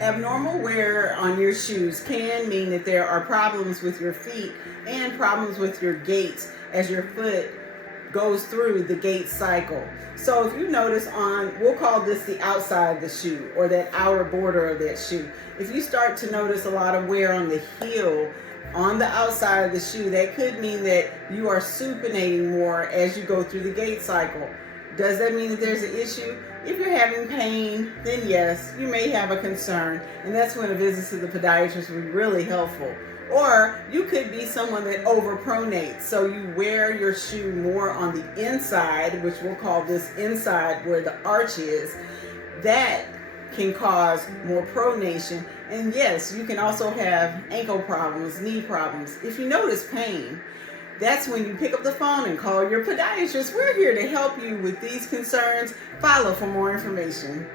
Abnormal wear on your shoes can mean that there are problems with your feet and problems with your gait as your foot goes through the gait cycle. So if you notice we'll call this the outside of the shoe or that outer border of that shoe. If you start to notice a lot of wear on the heel, on the outside of the shoe, that could mean that you are supinating more as you go through the gait cycle. Does that mean that there's an issue? If you're having pain, then yes, you may have a concern, and that's when a visit to the podiatrist would be really helpful. Or you could be someone that overpronates, so you wear your shoe more on the inside, which we'll call this inside where the arch is. That can cause more pronation. And yes, you can also have ankle problems, knee problems. If you notice pain, that's when you pick up the phone and call your podiatrist. We're here to help you with these concerns. Follow for more information.